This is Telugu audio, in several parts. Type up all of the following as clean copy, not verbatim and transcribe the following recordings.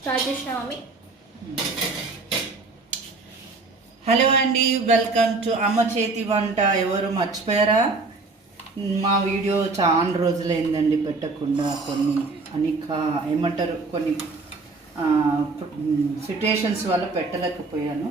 స్టార్ట్ చేసిన మమ్మీ. హలో అండి, వెల్కమ్ టు అమ్మ చేతి వంట. ఎవరు మర్చిపోయారా? మా వీడియో చాలా రోజులైందండి పెట్టకుండా. కొన్ని ఏమంటారు, కొన్ని సిట్యుయేషన్స్ వల్ల పెట్టలేకపోయాను.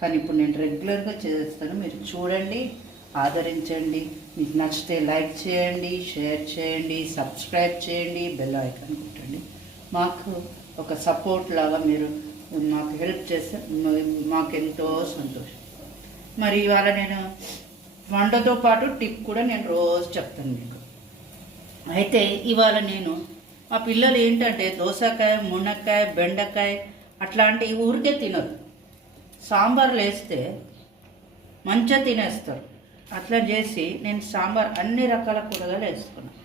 కానీ ఇప్పుడు నేను రెగ్యులర్గా చేస్తాను. మీరు చూడండి, ఆదరించండి. మీకు నచ్చితే లైక్ చేయండి, షేర్ చేయండి, సబ్స్క్రైబ్ చేయండి, బెల్ ఐకాన్ కొట్టండి. మాకు ఒక సపోర్ట్ లాగా మీరు మాకు హెల్ప్ చేస్తే మాకు ఎంతో సంతోషం. మరి ఇవాళ నేను వంటతో పాటు టిప్ కూడా నేను రోజు చెప్తాను మీకు. అయితే ఇవాళ నేను మా పిల్లలు ఏంటంటే దోసకాయ, మునక్కాయ, బెండకాయ అట్లాంటి ఊరికే తినరు. సాంబార్లు వేస్తే మంచిగా తినేస్తారు. అట్లా చేసి నేను సాంబార్ అన్ని రకాల కూరగాయలు వేసుకున్నాను.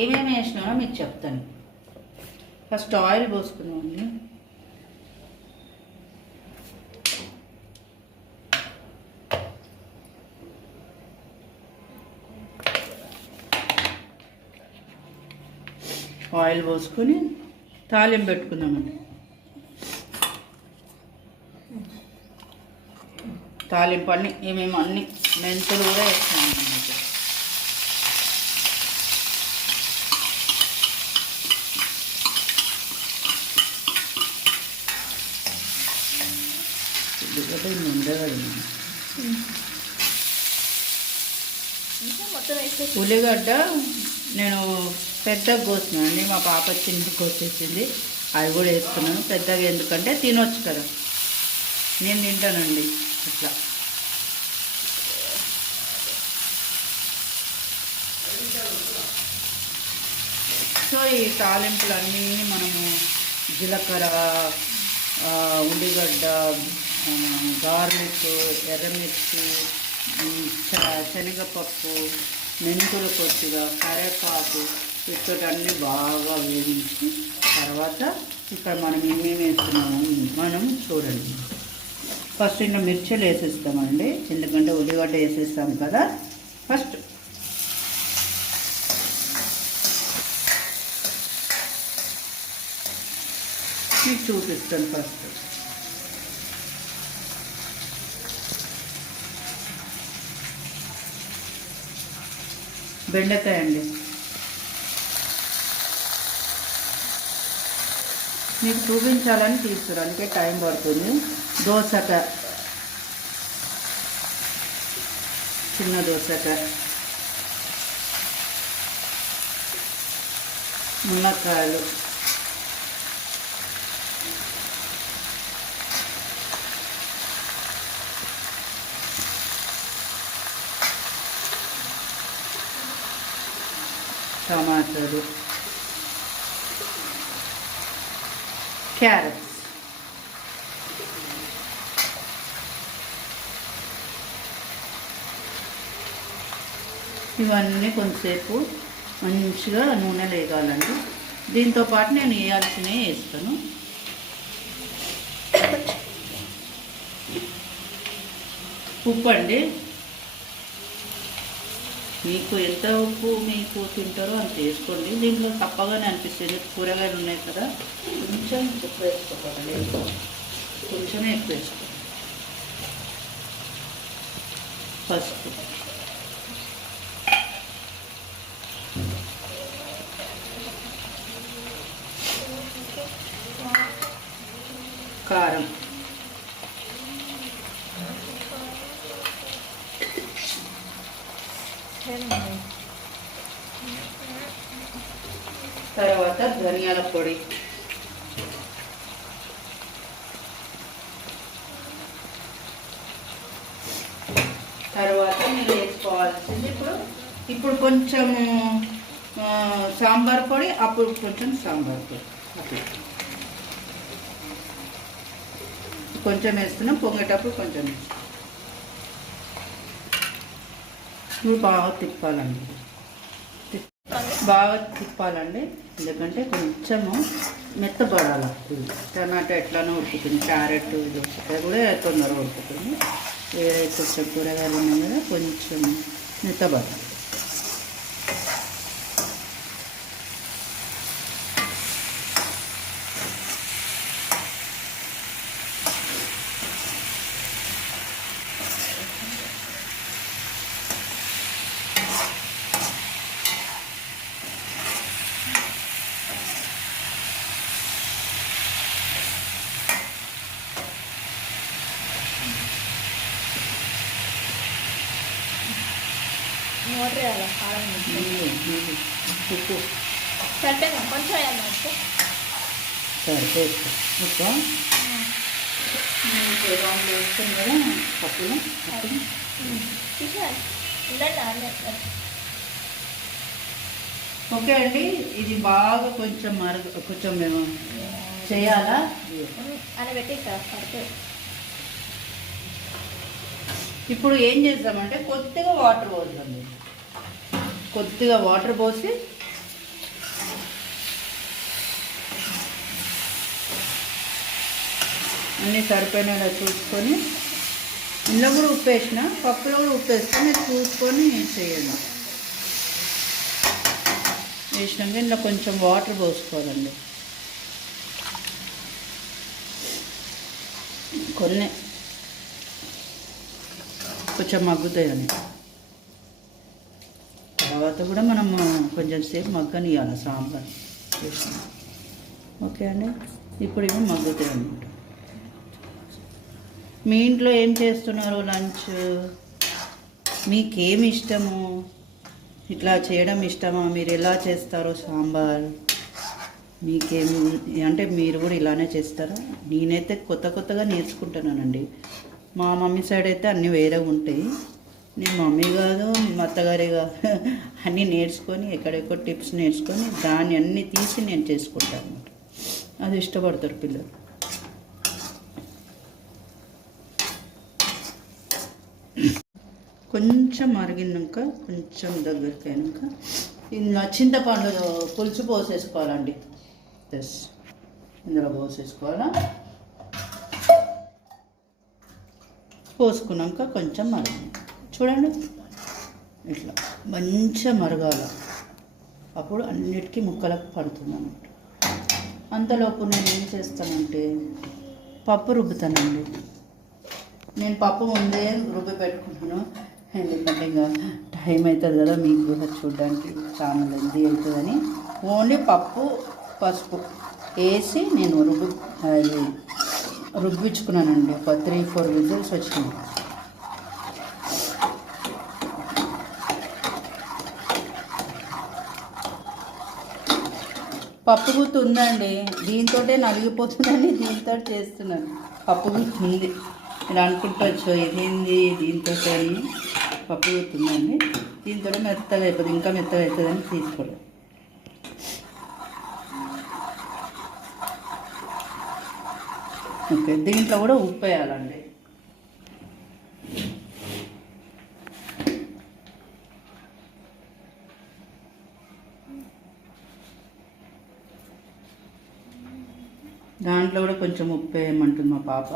ఏమేమి వేసినానో మీకు చెప్తాను. First oil పోసుకున్నామండి. ఆయిల్ పోసుకొని తాలింపు పెట్టుకుందామండి. తాలింపు అన్ని ఏమేమి అన్ని మెంతులు కూడా వేస్తాను. ఉల్లిగడ్డ నేను పెద్దగా కోసినాను అండి. మా పాప చిన్న కోసేసింది, అవి కూడా వేసుకున్నాను. పెద్దగా ఎందుకంటే తినొచ్చు కదా, నేను తింటానండి ఇట్లా. సో ఈ తాలింపులన్నీ మనము జీలకర్ర, ఉల్లిగడ్డ, గార్లిక్, ఎర్రమిర్చి, శనగపప్పు, మెంతులు కొద్దిగా, కరివేపాకు వీటితో అన్నీ బాగా వేయించి తర్వాత ఇక్కడ మనం ఏమేమి వేస్తున్నాము మనం చూడండి. ఫస్ట్ ఇంకా మిర్చిలు వేసేస్తామండి, ఎందుకంటే ఉల్లిగడ్డ వేసేస్తాం కదా. ఫస్ట్ మీకు చూపిస్తాను. ఫస్ట్ బెండకాయ అండి. మీకు చూపించాలని తీసుకురానికి టైం పడుతుంది. దోసకాయ, చిన్న దోసకాయ, మునక్కాయలు, టమాటాలు, క్యారెట్స్, ఇవన్నీ కొంతసేపు మంచిగా నూనె వేగాలండి. దీంతోపాటు నేను వేయాల్సినవి వేస్తాను. ఉప్పు అండి, మీకు ఎంత ఉప్పు మీకు తింటారో అంత వేసుకోండి. దీంట్లో తప్పగానే అనిపిస్తుంది, కూరగాయలు ఉన్నాయి కదా, కొంచెం ఎక్కువ వేసుకోవాలి. కొంచెమే ఎక్కువ వేసుకోండి. పసుపు, కారం, తర్వాత ధనియాల పొడి, తర్వాత మీరు వేసుకోవాల్సింది ఇప్పుడు కొంచెం సాంబార్ పొడి, అప్పుడు కొంచెం సాంబార్ పొడి, అట్లా కొంచెం వేస్తున్నాం. పొంగేటప్పుడు కొంచెం ఇప్పుడు బాగా తిప్పాలండి. ఎందుకంటే కొంచెము మెత్తపడాలి. టమాటా ఎట్లానో ఉడుకుతుంది, క్యారెట్ దోసకాయ కూడా తొందరగా ఉడుకుతుంది. కొంచెం కూరగాయలు ఉన్నాయి కదా, కొంచెం మెత్తపడాలి. వాటర్ వేయాలి కారం ఉప్పు సరిపోయిందా కొంచెం వేయాలి ఉప్పు సరిపోయి ఉప్పు వేస్తుంది కదా పప్పులు ఓకే అండి. ఇది బాగా కొంచెం కొంచెం మేము చేయాలా అని పెట్టి సరిపోయి. ఇప్పుడు ఏం చేద్దామంటే కొద్దిగా వాటర్ పోద్దామండి. కొద్దిగా వాటర్ పోసి అన్నీ సరిపోయినా చూసుకొని ఇందులో కూడా ఉప్పు వేసిన పప్పులో కూడా ఉప్పు వేసుకొని చూసుకొని చేయండి. వేసినాక ఇందులో కొంచెం వాటర్ పోసుకోవాలండి. కొన్ని కొంచెం మగ్గుతాయని తర్వాత కూడా మనము కొంచెం సేపు మగ్గనియాలి సాంబార్ వేసిన. ఓకే అండి. ఇప్పుడు ఇవి మగ్గుతాయి అన్నమాట. మీ ఇంట్లో ఏం చేస్తున్నారు లంచ్? మీకేమి ఇష్టము? ఇట్లా చేయడం ఇష్టమా? మీరు ఎలా చేస్తారో సాంబార్ మీకేమి అంటే మీరు కూడా ఇలానే చేస్తారా? నేనైతే కొత్తగా నేర్చుకుంటున్నానండి. మా మమ్మీ సైడ్ అయితే అన్నీ వేరే ఉంటాయి. నేను మమ్మీ కాదు మా అత్తగారి కాదు అన్నీ నేర్చుకొని ఎక్కడెక్కడ టిప్స్ నేర్చుకొని దాన్ని అన్నీ తీసి నేను చేసుకుంటాను అన్నమాట. అది ఇష్టపడతారు పిల్లలు. కొంచెం మరిగినాక కొంచెం దగ్గరికి అయినాక ఇందులో చింతపండు పులుసు పోసేసుకోవాలండి. ఎస్, ఇందులో పోసేసుకోవాలా. పోసుకున్నాక కొంచెం మరగ చూడండి, ఇట్లా మంచిగా మరగాల. అప్పుడు అన్నిటికీ ముక్కలకు పడుతుంది అన్నమాట. అంతలోపు నేను ఏం చేస్తానంటే పప్పు రుబ్బుతానండి. నేను పప్పు ముందే రుబ్బి పెట్టుకుంటాను. ఎందుకంటే ఇంకా టైం అవుతుంది కదా మీకు కూడా చూడడానికి చాలా లెంతీ అవుతుందని ఓన్లీ పప్పు పసుపు వేసి నేను రుబ్బించుకున్నానండి. ఒక 3-4 విజిల్స్ వచ్చినాయి. పప్పు గుత్తు ఉందండి, దీంతో నలిగిపోతుందని దీంతో చేస్తున్నాను. పప్పు గుత్తు ఉంది, మీరు అనుకుంటవచ్చు ఇదేంది దీంతో అని. పప్పు గుత్తు ఉందండి, దీంతో మెత్తగా అయిపోతుంది, ఇంకా మెత్తగా అవుతుందని తీసుకోవడం. ఓకే, దీంట్లో కూడా ఉప్పు వేయాలండి. దాంట్లో కూడా కొంచెం ఉప్పు వేయమంటుంది మా పాప.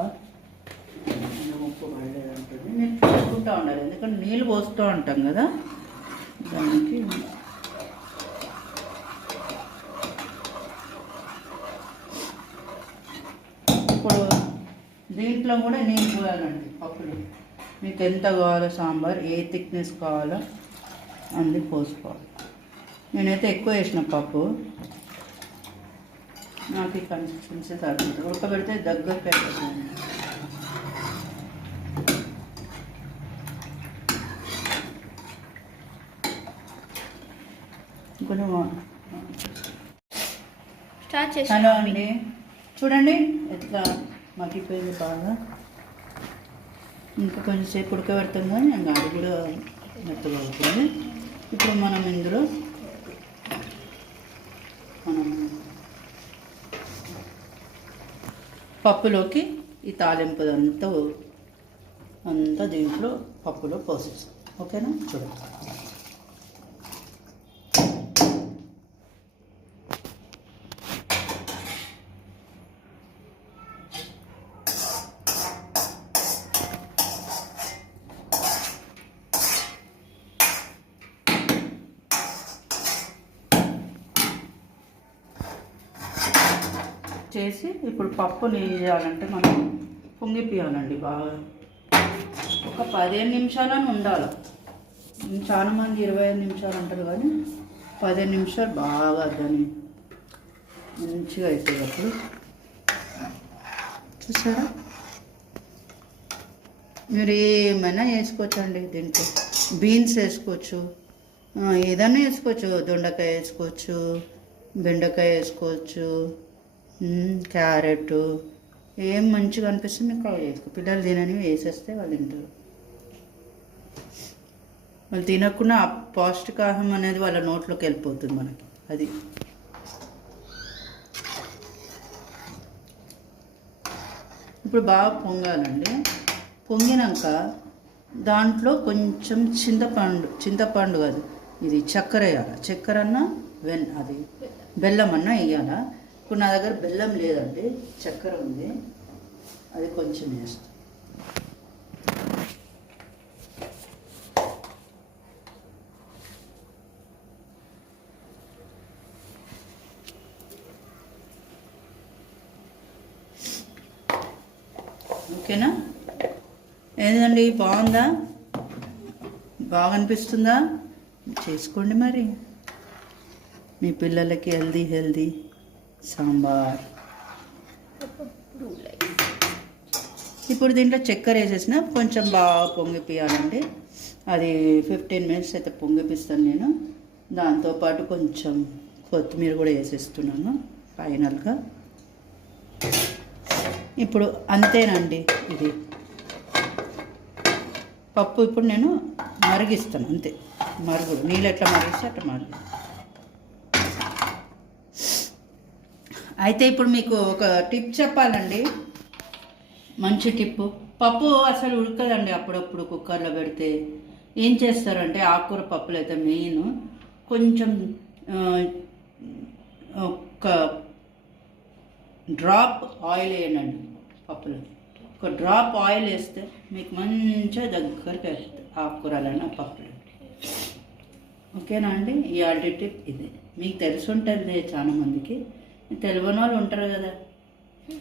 ఉప్పు పడలేదంటుంది. నేను చూసుకుంటూ ఉండాలి, ఎందుకంటే నీళ్ళు పోస్తూ ఉంటాం కదా దానికి. ఇప్పుడు దీంట్లో కూడా నీళ్ళు పోయాలండి పప్పులు. మీకు ఎంత కావాలో సాంబార్, ఏ థిక్నెస్ కావాలో అన్నీ పోసుకోవాలి. నేనైతే ఎక్కువ వేసిన పప్పు, నాకు ఈ కన్సిస్టెన్సీ సరిపోతుంది. ఉడకబెడితే దగ్గరికి అయిపోతుంది. హలో అండి, చూడండి ఎట్లా మగ్గిపోయింది బాగా. ఇంకా కొంచెంసేపు ఉడకబెడతాం కానీ ఇంకా అది కూడా మెత్తగా అవుతుంది. ఇప్పుడు మనం ఇందులో పప్పులోకి ఈ తాలింపు అంతా దీంట్లో పప్పులో పోసేస్తాం. ఓకేనా, చూడండి. చేసి ఇప్పుడు పప్పుని ఏం చేయాలంటే మనం పొంగిపియాలండి బాగా. ఒక 15 నిమిషాలని ఉండాలి. చాలా మంది 25 నిమిషాలు అంటారు కానీ 15 నిమిషాలు బాగా దాన్ని మంచిగా అవుతుంది. అప్పుడు చూసారా, మీరు ఏమైనా వేసుకోవచ్చు అండి. దీంట్లో బీన్స్ వేసుకోవచ్చు, ఏదైనా వేసుకోవచ్చు, దొండకాయ వేసుకోవచ్చు, బెండకాయ వేసుకోవచ్చు, క్యారెట్, ఏం మంచిగా అనిపిస్తుంది మీకు అవి వేసుకో. పిల్లలు తినని వేసేస్తే వాళ్ళు తింటారు. వాళ్ళు తినకుండా ఆ పౌష్టికాహారం అనేది వాళ్ళ నోట్లోకి వెళ్ళిపోతుంది మనకి. అది ఇప్పుడు బాగా పొంగాలండి. పొంగినాక దాంట్లో కొంచెం చింతపండు కాదు, ఇది చక్కెర వేయాలి. చక్కెర అన్న అది బెల్లం అన్న వేయాలా. ఇప్పుడు నా దగ్గర బెల్లం లేదండి, చక్కెర ఉంది, అది కొంచెం వేస్తాను. ఓకేనా? ఏంటండి, బాగుందా? బాగా అనిపిస్తుందా? చేసుకోండి మరి. మీ పిల్లలకి హెల్దీ సాంబార్. ఇప్పుడు దీంట్లో చక్కెర వేసేసిన కొంచెం బాగా పొంగిపియాలండి. అది 15 మినిట్స్ అయితే పొంగిపిస్తాను నేను. దాంతోపాటు కొంచెం కొత్తిమీర కూడా వేసేస్తున్నాను ఫైనల్గా. ఇప్పుడు అంతేనండి. ఇది పప్పు ఇప్పుడు నేను మరిగిస్తాను అంతే. మరుగుడు నీళ్ళు ఎట్లా మరిగిస్తే అట్లా మరుగు. అయితే ఇప్పుడు మీకు ఒక టిప్ చెప్పాలండి, మంచి టిప్పు. పప్పు అసలు ఉడకదండి అప్పుడప్పుడు కుక్కర్లో పెడితే. ఏం చేస్తారంటే ఆకుకూర పప్పులు అయితే మెయిన్ కొంచెం ఒక డ్రాప్ ఆయిల్ వేయండి పప్పులో. ఒక డ్రాప్ ఆయిల్ వేస్తే మీకు మంచిగా దగ్గరికి వేస్తుంది ఆకుకూరలైనా పప్పులు. ఓకేనా అండి? ఈ ఆల్రెడీ టిప్ ఇది మీకు తెలిసి ఉంటుంది చాలా మందికి, తెలియని వాళ్ళు ఉంటారు కదా,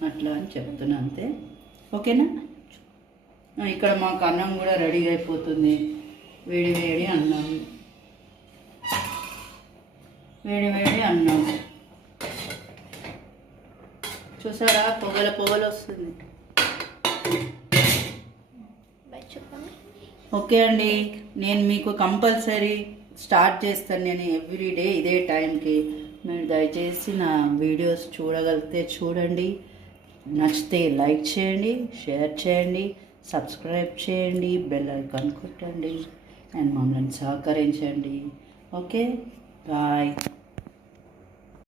అట్లా అని చెప్తున్నా అంతే. ఓకేనా? ఇక్కడ మాకు అన్నం కూడా రెడీ అయిపోతుంది. వేడి అన్నం, వేడి అన్నం. చూసారా, పొగలు వస్తుంది. ఓకే అండి, నేను మీకు కంపల్సరీ స్టార్ట్ చేస్తాను నేను ఎవ్రీడే ఇదే టైంకి. మీరు దయచేసి నా వీడియోస్ చూడగలిగితే చూడండి, నచ్చితే లైక్ చేయండి, షేర్ చేయండి, సబ్స్క్రైబ్ చేయండి, బెల్ ఐకాన్ కొట్టండి అండ్ మమ్మల్ని సహకరించండి. Okay, bye.